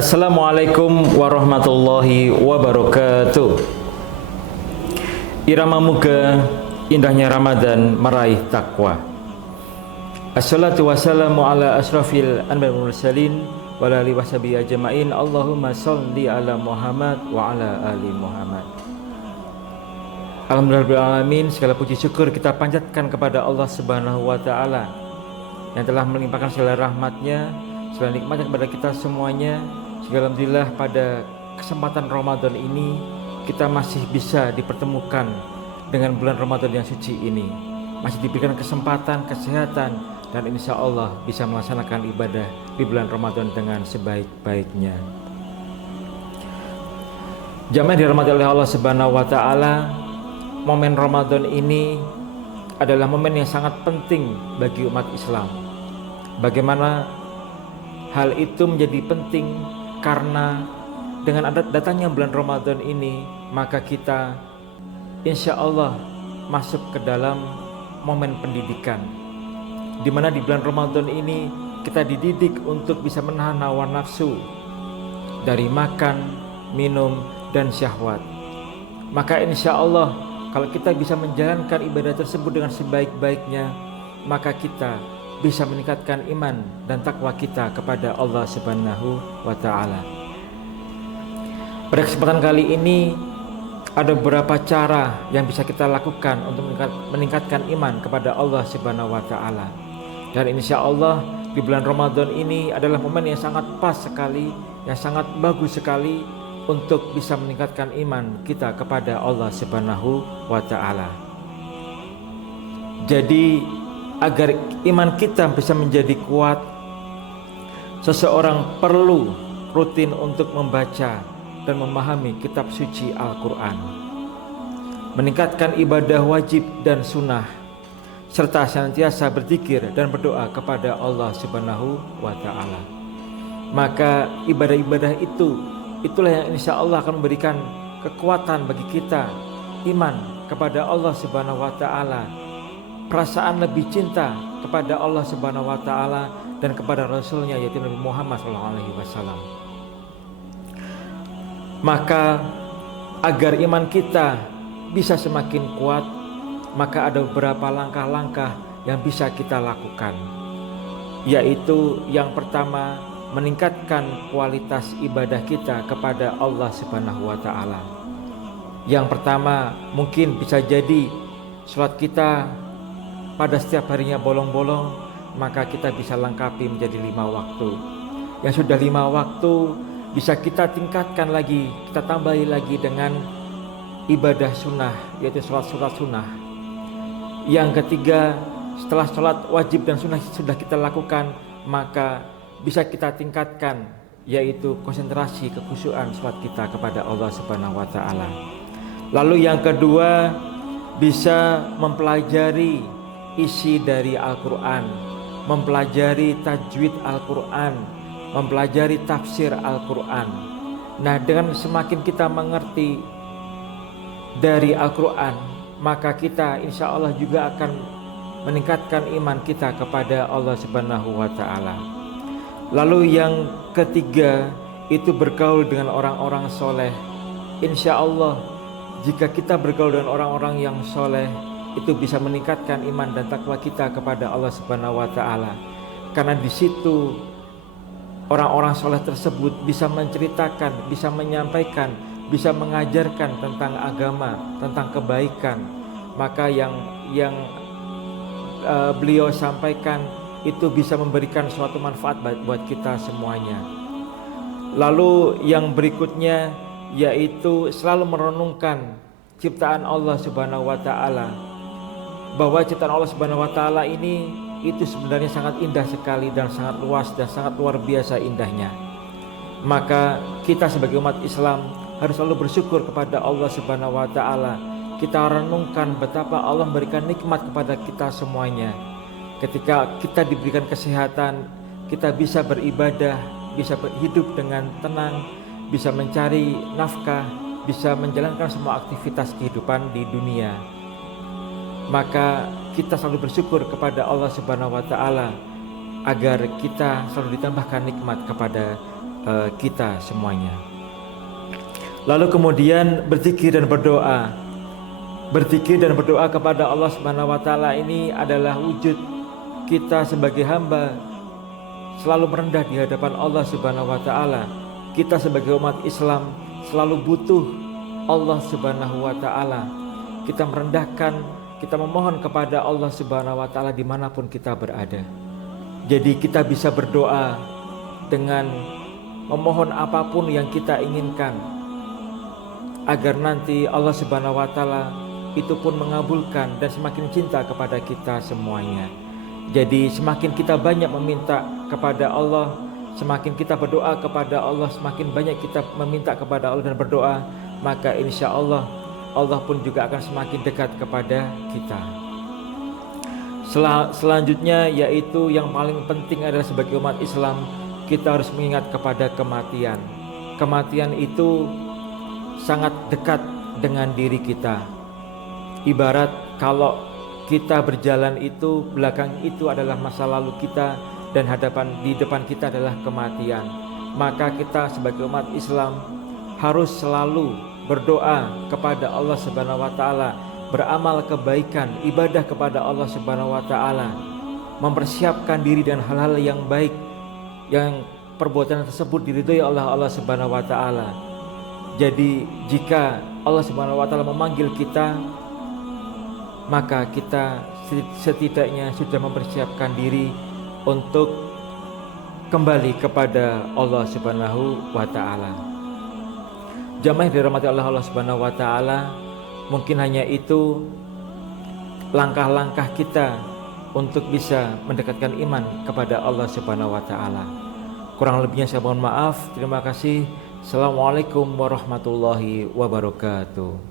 Assalamualaikum warahmatullahi wabarakatuh. Irama muga indahnya Ramadan meraih takwa. Assalatu wassalamu ala asrafil anbiya'i wal mursalin wa ala alihi washabihi ajmain. Allahumma sholli ala Muhammad wa ala ali Muhammad. Alhamdulillahirabbil alamin, segala puji syukur kita panjatkan kepada Allah Subhanahu wa taala yang telah melimpahkan segala rahmatnya, segala nikmatnya kepada kita semuanya. Alhamdulillah pada kesempatan Ramadan ini kita masih bisa dipertemukan dengan bulan Ramadan yang suci ini. Masih diberikan kesempatan, kesehatan, dan insya Allah bisa melaksanakan ibadah di bulan Ramadan dengan sebaik-baiknya. Jamaah dirahmati oleh Allah Subhanahu wa taala, momen Ramadan ini adalah momen yang sangat penting bagi umat Islam. Bagaimana hal itu menjadi penting? Karena dengan datangnya bulan Ramadan ini, maka kita insya Allah masuk ke dalam momen pendidikan, di mana di bulan Ramadan ini kita dididik untuk bisa menahan hawa nafsu dari makan, minum, dan syahwat. Maka insya Allah kalau kita bisa menjalankan ibadah tersebut dengan sebaik-baiknya, maka kita bisa meningkatkan iman dan takwa kita kepada Allah Subhanahu wa taala. Pada kesempatan kali ini ada beberapa cara yang bisa kita lakukan untuk meningkatkan iman kepada Allah Subhanahu wa taala. Dan insya Allah di bulan Ramadan ini adalah momen yang sangat pas sekali, yang sangat bagus sekali untuk bisa meningkatkan iman kita kepada Allah Subhanahu wa taala. Jadi agar iman kita bisa menjadi kuat, seseorang perlu rutin untuk membaca dan memahami kitab suci Al-Quran, meningkatkan ibadah wajib dan sunnah, serta senantiasa berzikir dan berdoa kepada Allah Subhanahu wa ta'ala. Maka ibadah-ibadah itulah yang insya Allah akan memberikan kekuatan bagi kita, iman kepada Allah Subhanahu wa ta'ala, perasaan lebih cinta kepada Allah Subhanahu wa taala dan kepada Rasulnya yaitu Nabi Muhammad SAW. Maka agar iman kita bisa semakin kuat, maka ada beberapa langkah-langkah yang bisa kita lakukan, yaitu yang pertama, meningkatkan kualitas ibadah kita kepada Allah Subhanahu wa taala. Yang pertama mungkin bisa jadi sholat kita pada setiap harinya bolong-bolong, maka kita bisa lengkapi menjadi 5 waktu. Yang sudah 5 waktu bisa kita tingkatkan lagi, kita tambahi lagi dengan ibadah sunnah, yaitu sholat sunnah. Yang ketiga, setelah sholat wajib dan sunnah sudah kita lakukan, maka bisa kita tingkatkan, yaitu konsentrasi kekhusyuan sholat kita kepada Allah Subhanahu wa ta'ala. Lalu yang kedua, bisa mempelajari isi dari Al-Quran, mempelajari tajwid Al-Quran, mempelajari tafsir Al-Quran. Nah, dengan semakin kita mengerti dari Al-Quran, maka kita insya Allah juga akan meningkatkan iman kita kepada Allah Subhanahu wa ta'ala. Lalu yang ketiga, itu bergaul dengan orang-orang soleh. Insya Allah jika kita bergaul dengan orang-orang yang soleh, itu bisa meningkatkan iman dan takwa kita kepada Allah Subhanahu wa taala. Karena di situ orang-orang soleh tersebut bisa menceritakan, bisa menyampaikan, bisa mengajarkan tentang agama, tentang kebaikan. Maka yang beliau sampaikan itu bisa memberikan suatu manfaat buat kita semuanya. Lalu yang berikutnya yaitu selalu merenungkan ciptaan Allah Subhanahu wa taala, bahwa ciptaan Allah Subhanahu wa taala ini itu sebenarnya sangat indah sekali dan sangat luas dan sangat luar biasa indahnya. Maka kita sebagai umat Islam harus selalu bersyukur kepada Allah Subhanahu wa taala. Kita renungkan betapa Allah memberikan nikmat kepada kita semuanya. Ketika kita diberikan kesehatan, kita bisa beribadah, bisa hidup dengan tenang, bisa mencari nafkah, bisa menjalankan semua aktivitas kehidupan di dunia. Maka kita selalu bersyukur kepada Allah Subhanahu wa taala agar kita selalu ditambahkan nikmat kepada kita semuanya. Lalu kemudian berzikir dan berdoa. Berzikir dan berdoa kepada Allah Subhanahu wa taala ini adalah wujud kita sebagai hamba selalu merendah di hadapan Allah Subhanahu wa taala. Kita sebagai umat Islam selalu butuh Allah Subhanahu wa taala. Kita merendahkan, kita memohon kepada Allah Subhanahu wa taala dimanapun kita berada. Jadi kita bisa berdoa dengan memohon apapun yang kita inginkan, agar nanti Allah Subhanahu wa taala itu pun mengabulkan dan semakin cinta kepada kita semuanya. Jadi semakin kita banyak meminta kepada Allah, semakin kita berdoa kepada Allah, semakin banyak kita meminta kepada Allah dan berdoa, maka insya Allah Allah pun juga akan semakin dekat kepada kita. Selanjutnya yaitu yang paling penting adalah sebagai umat Islam, kita harus mengingat kepada kematian. Kematian itu sangat dekat dengan diri kita. Ibarat kalau kita berjalan itu, belakang itu adalah masa lalu kita dan di depan kita adalah kematian. Maka kita sebagai umat Islam harus selalu berdoa kepada Allah Subhanahu wa taala, beramal kebaikan, ibadah kepada Allah Subhanahu wa taala, mempersiapkan diri dengan hal-hal yang baik, yang perbuatan tersebut diridhoi oleh Allah Subhanahu wa taala. Jadi jika Allah Subhanahu wa taala memanggil kita, maka kita setidaknya sudah mempersiapkan diri untuk kembali kepada Allah Subhanahu wa taala. Jamaah yang dirahmati Allah Subhanahu wa taala, mungkin hanya itu langkah-langkah kita untuk bisa mendekatkan iman kepada Allah Subhanahu wa taala. Kurang lebihnya saya mohon maaf. Terima kasih. Assalamualaikum warahmatullahi wabarakatuh.